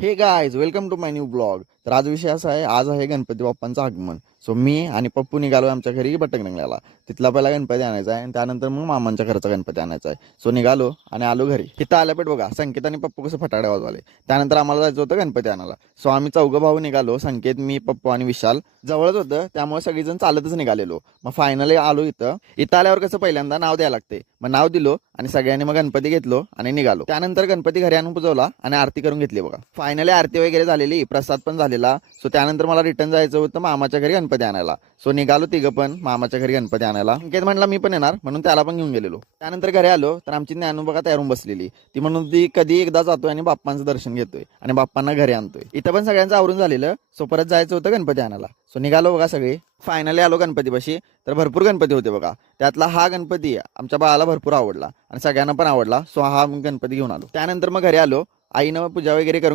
हे guys welcome to my new blog. तर आज विषय असा आहे, आज आहे गणपती बाप्पांचं आगमन. सो मी आणि पप्पू निघालो आमच्या घरी बटकरंगल्याला. तिथला पहिला गणपती आणायचा आहे आणि त्यानंतर मग मामांच्या घरचा गणपती आणायचा आहे. सो निघालो आणि आलो घरी. इथं आल्यापेट बघा संकेत आणि पप्पू कसं फटाकडे वाजवाले. त्यानंतर आम्हाला जायचं होतं गणपती आणायला. सो आम्ही चौघं भाऊ निघालो, संकेत, मी, पप्पू आणि विशाल. जवळच होतं त्यामुळे सगळेजण चालतच निघालेलो. मग फायनली आलो इथं. इथं आल्यावर कसं पहिल्यांदा नाव द्यायला लागते. मग नाव दिलो आणि सगळ्यांनी मग गणपती घेतलो आणि निघालो. त्यानंतर गणपती घरी आणून पुजवला आणि आरती करून घेतली बघा. फायनली आरती वगैरे झालेली, प्रसाद पण झालेला. सो त्यानंतर मला रिटर्न जायचं होतं मामाच्या घरी गणपती आणायला. सो निघालो तिघं पण मामाच्या घरी गणपती आणायला. संकेत म्हणला मी पण येणार, म्हणून त्याला पण घेऊन गेलेलो. त्यानंतर घरी आलो तर आमची ज्ञानू बघा तयार होऊन बसलेली. ती म्हणून ती कधी एकदा जातोय आणि बाप्पांचं दर्शन घेतोय आणि बाप्पांना घरी आणतोय. इथं पण सगळ्यांचं आवरून झालेलं. सो परत जायचं होतं गणपती आणायला. सो निघालो बघा सगळे. फायनली आलो गणपतीपाशी. तर भरपूर गणपती होते बघा. त्यातला हा गणपती आमच्या बाळाला भरपूर आवडला आणि सगळ्यांना पण आवडला. सो हा गणपती घेऊन आलो. त्यानंतर मग घरी आलो. आईनं पूजा वगैरे करून